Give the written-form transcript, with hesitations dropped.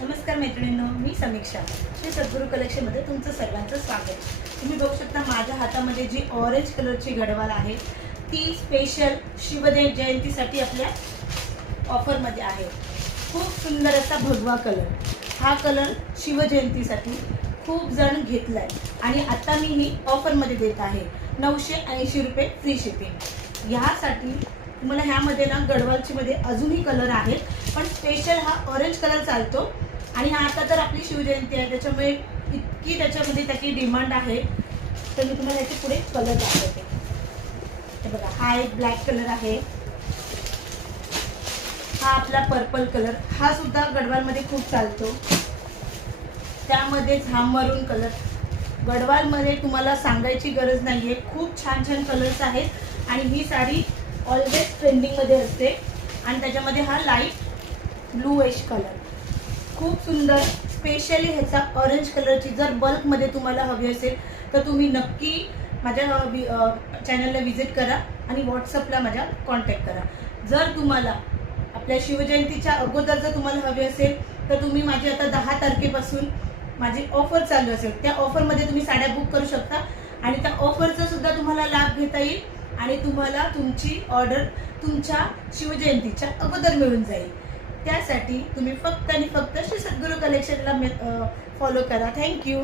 नमस्कार मैत्रिणींनो, मी समीक्षा. श्री सद्गुरू कलेक्शनमध्ये तुमचं सर्वांचं स्वागत. तुम्ही बघू शकता माझ्या हातामध्ये जी ऑरेंज कलरची गडवाल आहे ती स्पेशल शिवजयंती जयंतीसाठी आपल्या ऑफरमध्ये आहे. खूप सुंदर असा भगवा कलर. हा कलर शिवजयंतीसाठी खूप जण घेतलाय आणि आता मी ही ऑफरमध्ये देत आहे. 980 रुपये फ्री शिपिंग. ह्यासाठी तुम्हाला ह्यामध्ये ना गडवालची मध्ये अजूनही कलर आहेत, पण स्पेशल हा ऑरेंज कलर चालतो. आणि हा आता तर आपली शिवजयंती आहे त्याच्यामुळे इतकी त्याच्यामध्ये त्याची डिमांड आहे. तर मी तुम्हाला याचे पुढे कलर दाखवते. हे बघा, हा एक ब्लॅक कलर आहे, हा आपला पर्पल कलर, हा सुद्धा गडवालमध्ये खूप चालतो. त्यामध्येच हा मरून कलर. गडवालमध्ये तुम्हाला सांगायची गरज नाहीये, खूप छान छान कलर्स आहेत आणि ही साडी ऑलवेज ट्रेंडिंगमध्ये असते. आणि त्याच्यामध्ये हा लाईट ब्लू एश कलर खूप सुंदर. स्पेशली ह्याचा ऑरेंज कलरची जर बल्कमध्ये तुम्हाला हवी असेल तर तुम्ही नक्की माझ्या चॅनलला व्हिजिट करा आणि व्हॉट्सअपला माझ्या कॉन्टॅक्ट करा. जर तुम्हाला आपल्या शिवजयंतीच्या अगोदर जर तुम्हाला हवी असेल तर तुम्ही माझी आता 10 तारखेपासून माझी ऑफर चालू असेल त्या ऑफरमध्ये तुम्ही साड्या बुक करू शकता आणि त्या ऑफरचा सुद्धा तुम्हाला लाभ घेता येईल आणि तुम्हाला तुमची ऑर्डर तुमच्या शिवजयंतीच्या अगोदर मिळून जाईल. त्यासाठी तुम्ही फक्त आणि फक्त श्री सद्गुरू कलेक्शनला फॉलो करा. थँक्यू.